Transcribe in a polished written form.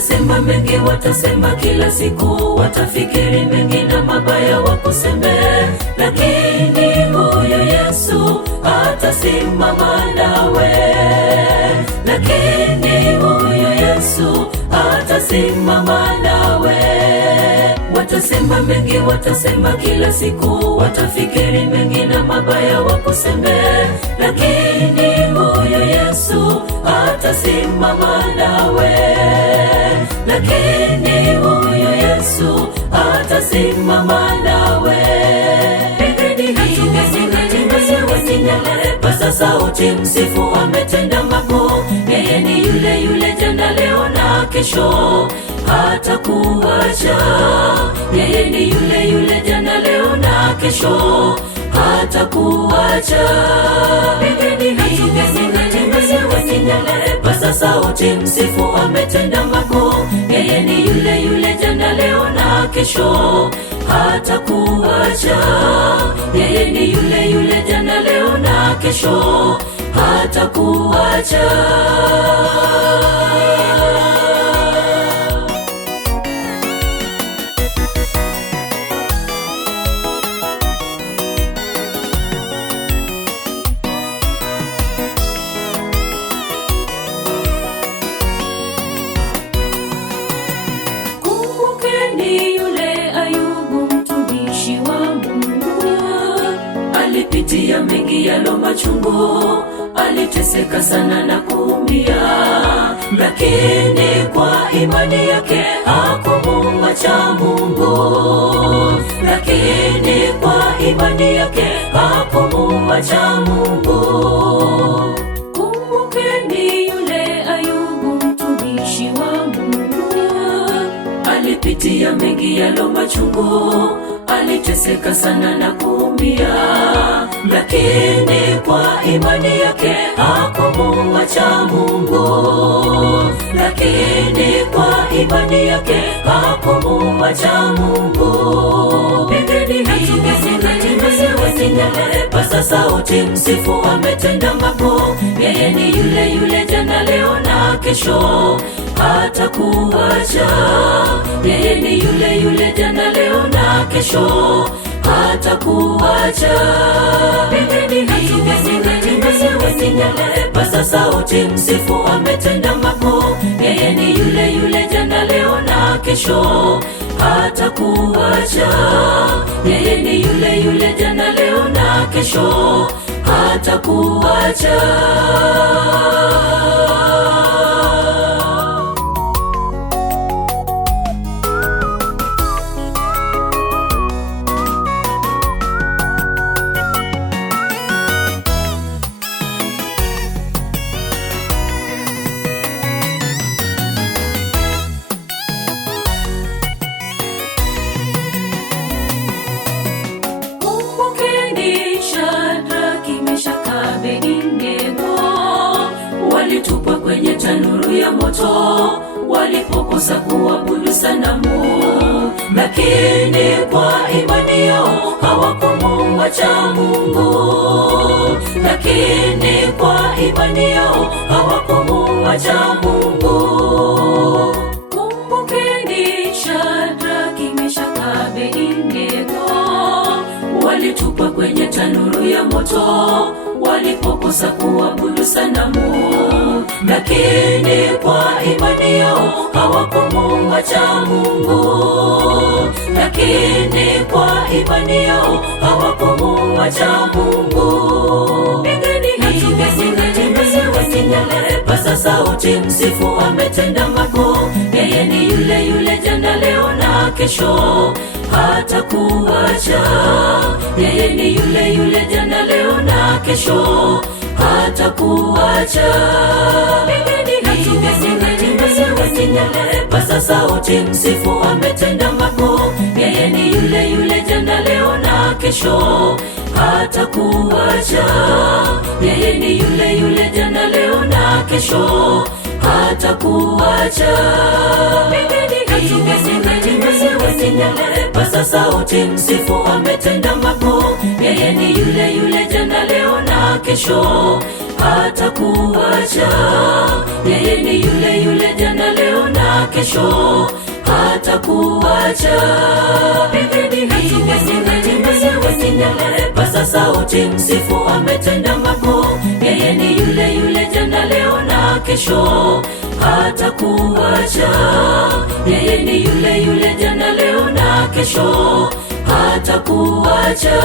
Watasema mengi, watasema kila siku, watafikiri mengi na mabaya wakuseme, lakini huyu Yesu atasimama nawe. Lakini huyu Yesu atasimama nawe. Watasema mengi, watasema kila siku, watafikiri mengi na mabaya wakuseme, lakini huyu Yesu atasimama nawe. Lakini huyu Yesu atasimama nawe. Pigeni hatua, paza sauti, msifu, ametenda makuu. Yeye ni yule yule jana, leo na kesho, hatakuacha. Yeye ni yule yule jana, leo na kesho, hatakuacha. Pigeni hatua, paza sauti, msifu, ametenda makuu. Yeye ni yule yule jana, leo na kesho, hatakuacha. Yeye ni yule yule jana, leo na kesho, hatakuacha. Kumbukeni yule Ayubu, mtumishi wa Mungu. Alipitia mengi yalo machungu, aliteseka sana na kuumia, lakini kwa imani yake hakumwacha Mungu. Lakini kwa imani yake hakumwacha Mungu. Kumbukeni yule Ayubu, mtumishi wa Mungu. Alipitia mengi yalo machungu, aliteseka sana na kuumia, lakini kwa imani yake hakumwacha Mungu. Lakini kwa imani yake hakumwacha Mungu. Pigeni hatua, paza sauti, msifu, ametenda makuu. Yeye ni yule yule jana, leo na kesho, hatakuacha. Yeye ni yule yule jana, leo na kesho, hatakuacha. Pigeni hatua, paza sauti, msifu, ametenda makuu. Yeye ni yule yule jana, leo na kesho, hatakuacha. Yeye ni yule yule jana, leo na kesho, hatakuacha. Walitupwa kwenye tanuru ya moto walipokosa kuabudu sanamu, lakini kwa imani yao hawakumwacha Mungu. Lakini kwa imani yao hawakumwacha Mungu. Kumbukeni Shadraka, Meshaki, Abednego. Walitupwa kwenye tanuru ya moto walipokosa kuabudu sanamu, lakini kwa imani yao hawakumwacha Mungu. Lakini kwa imani yao hawakumwacha Mungu. Pigeni hatua, paza sauti, msifu, ametenda makuu. Yeye ni yule yule jana, leo na kesho, hatakuacha. Yeye ni yule yule jana, leo na kesho, hatakuacha. Pigeni hatua, paza sauti, msifu, ametenda makuu. Yeye ni yule yule jana, leo na kesho, hatakuacha. Yeye ni yule yule jana, leo na kesho, hatakuacha. Pigeni hatua, paza sauti, msifu, ametenda makuu. Yeye ni yule yule jana, leo na kesho, hatakuacha. Yeye ni yule yule jana, leo na kesho, hatakuacha. Pigeni hatua, paza sauti, msifu, ametenda makuu. Yeye ni yule yule jana, leo na kesho, hatakuacha. Yeye ni yule yule jana, leo na kesho, hatakuacha.